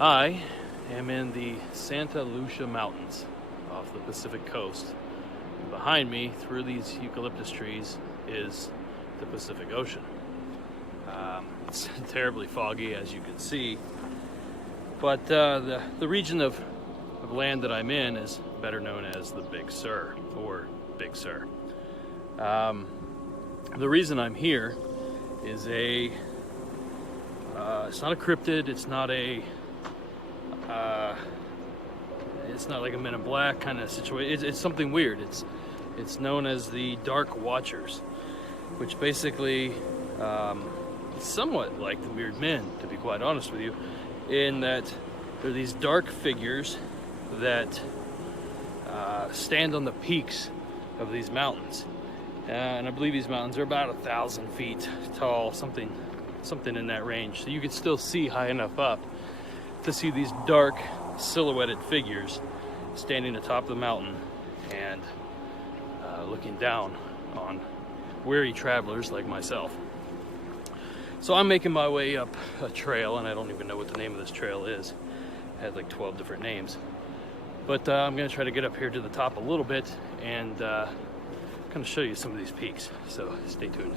I am in the Santa Lucia Mountains off the Pacific coast. Behind me, through these eucalyptus trees, is the Pacific Ocean. It's terribly foggy, as you can see, but the region of land that I'm in is better known as the Big Sur, or Big Sur. The reason I'm here is it's not a cryptid, it's not like a Men in Black kind of situation. It's something weird. It's known as the Dark Watchers, which basically it's somewhat like the Weird Men, to be quite honest with you, in that there are these dark figures that stand on the peaks of these mountains, and I believe these mountains are about 1,000 feet tall, something in that range. So you can still see high enough up to see these dark silhouetted figures standing atop the mountain and looking down on weary travelers like myself. So I'm making my way up a trail, and I don't even know what the name of this trail is. It had like 12 different names. But I'm gonna try to get up here to the top a little bit and kind of show you some of these peaks. So stay tuned.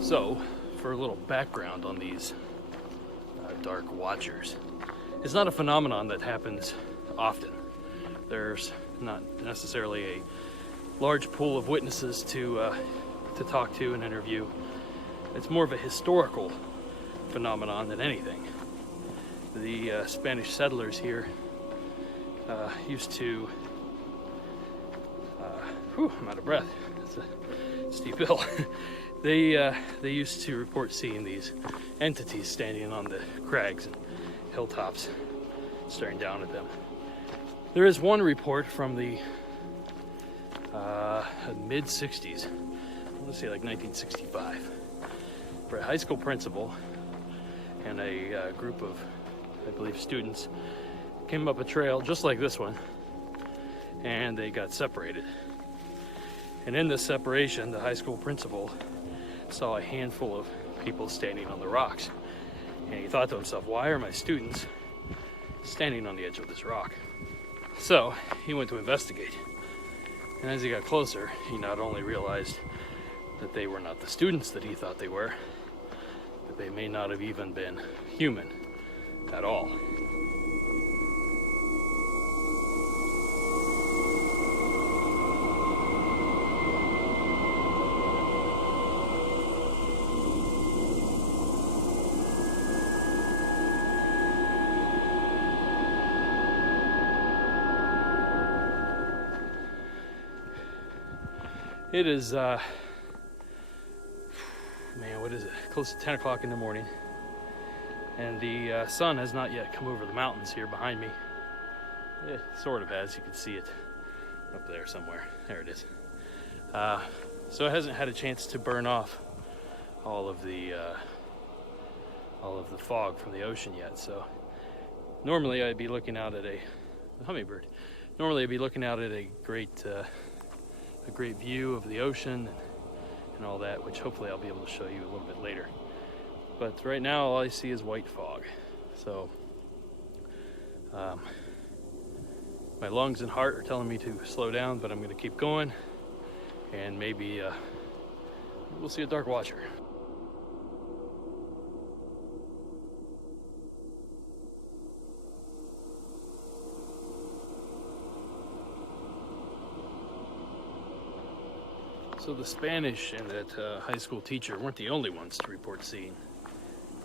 So, for a little background on these Dark Watchers, it's not a phenomenon that happens often. There's not necessarily a large pool of witnesses to talk to and interview. It's more of a historical phenomenon than anything. The Spanish settlers here used to, I'm out of breath. It's a steep hill. They used to report seeing these entities standing on the crags and hilltops, staring down at them. There is one report from the mid-60s, I want to say like 1965, where a high school principal and a group of, I believe, students came up a trail just like this one, and they got separated. And in this separation, the high school principal saw a handful of people standing on the rocks, and he thought to himself, why are my students standing on the edge of this rock? So he went to investigate, and as he got closer, he not only realized that they were not the students that he thought they were, but they may not have even been human at all. It is, man, what is it? Close to 10 o'clock in the morning. And the sun has not yet come over the mountains here behind me. It sort of has, you can see it up there somewhere. There it is. So it hasn't had a chance to burn off all of the fog from the ocean yet. So normally I'd be looking out at a hummingbird. Normally I'd be looking out at a great view of the ocean and all that, which hopefully I'll be able to show you a little bit later. But right now all I see is white fog. So my lungs and heart are telling me to slow down, but I'm going to keep going, and maybe we'll see a Dark Watcher. So the Spanish and that high school teacher weren't the only ones to report seeing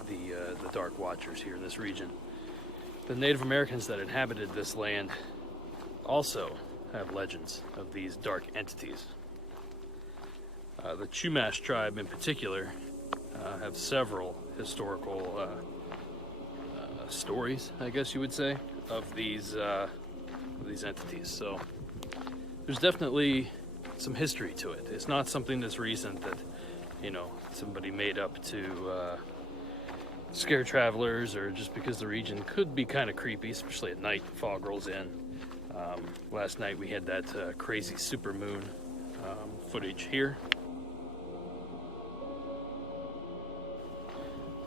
the Dark Watchers here in this region. The Native Americans that inhabited this land also have legends of these dark entities. The Chumash tribe in particular have several historical stories, I guess you would say, of these entities. So there's definitely some history to it. It's not something that's recent that, you know, somebody made up to scare travelers, or just because the region could be kind of creepy, especially at night. The fog rolls in. Last night we had that crazy supermoon footage here.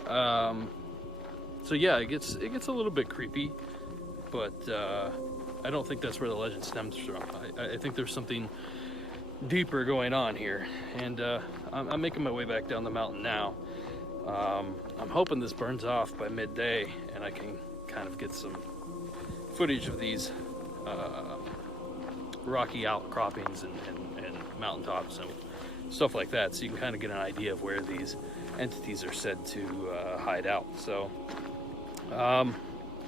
So yeah, it gets a little bit creepy, but I don't think that's where the legend stems from. I think there's something deeper going on here, and I'm making my way back down the mountain now. I'm hoping this burns off by midday and I can kind of get some footage of these rocky outcroppings and mountaintops and stuff like that, so you can kind of get an idea of where these entities are said to hide out. So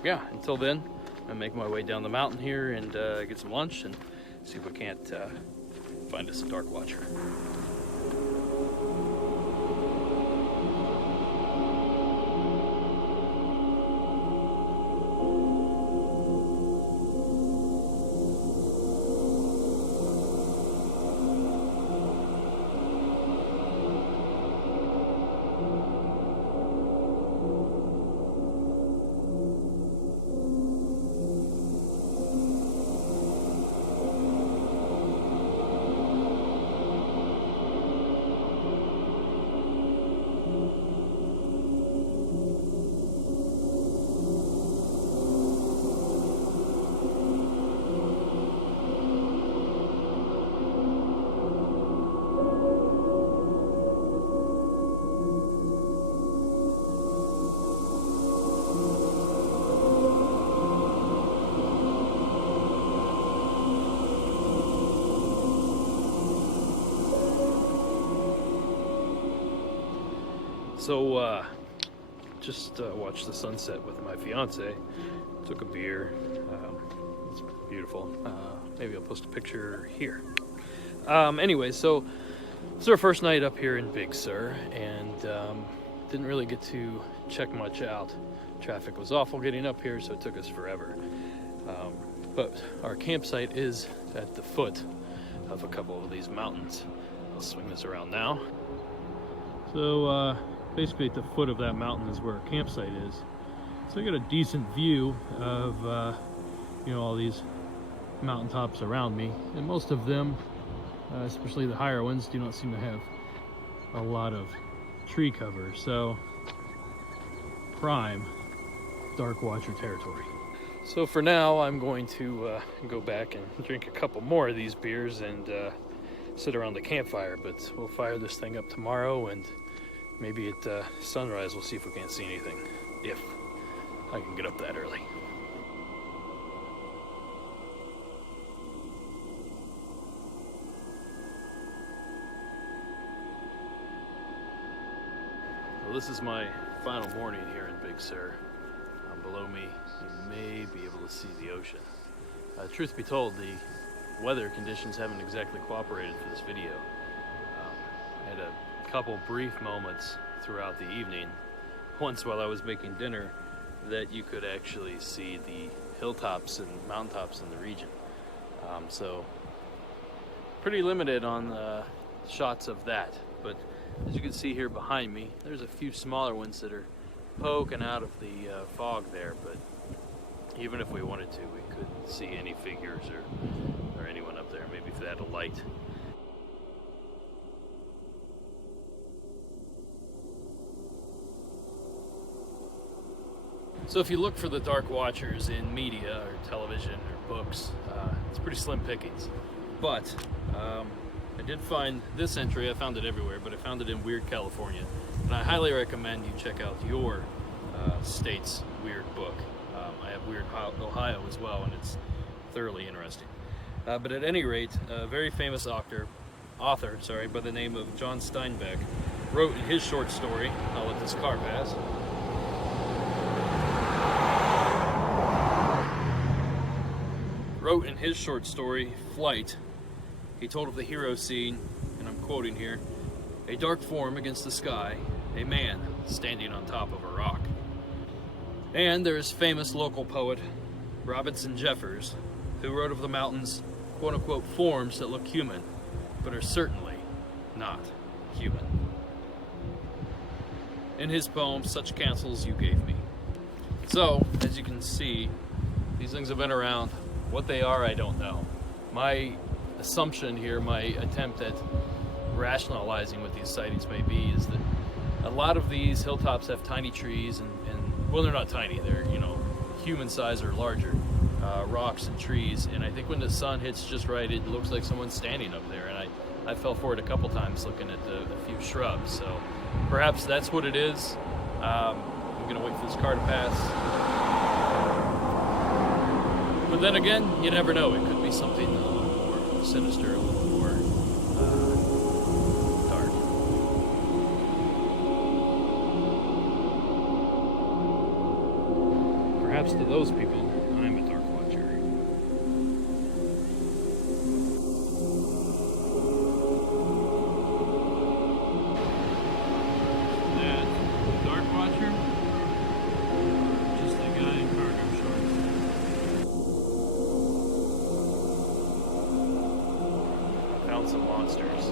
yeah, until then, I'm making my way down the mountain here and get some lunch and see if we can't find us a Dark Watcher. So just watched the sunset with my fiance. Took a beer. It's beautiful. Maybe I'll post a picture here. Anyway, so it's our first night up here in Big Sur, and didn't really get to check much out. Traffic was awful getting up here, so it took us forever. But our campsite is at the foot of a couple of these mountains. I'll swing this around now. So basically at the foot of that mountain is where our campsite is. So I got a decent view of you know, all these mountaintops around me, and most of them, especially the higher ones, do not seem to have a lot of tree cover. So prime Dark Watcher territory. So for now, I'm going to go back and drink a couple more of these beers and sit around the campfire, but we'll fire this thing up tomorrow, and maybe at sunrise we'll see if we can't see anything, if I can get up that early. Well, this is my final morning here in Big Sur. Below me, you may be able to see the ocean. Truth be told, the weather conditions haven't exactly cooperated for this video. I had a couple brief moments throughout the evening, once while I was making dinner, that you could actually see the hilltops and mountaintops in the region. So pretty limited on shots of that, but as you can see here behind me, there's a few smaller ones that are poking out of the fog there, but even if we wanted to, we couldn't see any figures or anyone up there, maybe if they had a light. So if you look for the Dark Watchers in media or television or books, it's pretty slim pickings. But I did find this entry. I found it everywhere, but I found it in Weird, California. And I highly recommend you check out your state's weird book. I have Weird Ohio as well, and it's thoroughly interesting. But at any rate, a very famous author by the name of John Steinbeck wrote in his short story, I'll let this car pass, wrote in his short story, Flight, he told of the hero scene, and I'm quoting here, "A dark form against the sky, a man standing on top of a rock." And there is famous local poet Robinson Jeffers, who wrote of the mountains, quote-unquote, forms that look human, but are certainly not human. in his poem, Such Counsels You Gave Me. So, as you can see, these things have been around. What they are, I don't know. My assumption here, my attempt at rationalizing what these sightings may be, is that a lot of these hilltops have tiny trees and well, they're not tiny, they're, you know, human size or larger, rocks and trees, and I think when the sun hits just right, it looks like someone's standing up there, and I fell for it a couple times looking at a few shrubs, so perhaps that's what it is. I'm gonna wait for this car to pass. But then again, you never know, it could be something a little more sinister, a little more dark. Perhaps to those people, I'm a Dark Watcher. That Dark Watcher? Just a guy in cargo shorts. Found some monsters.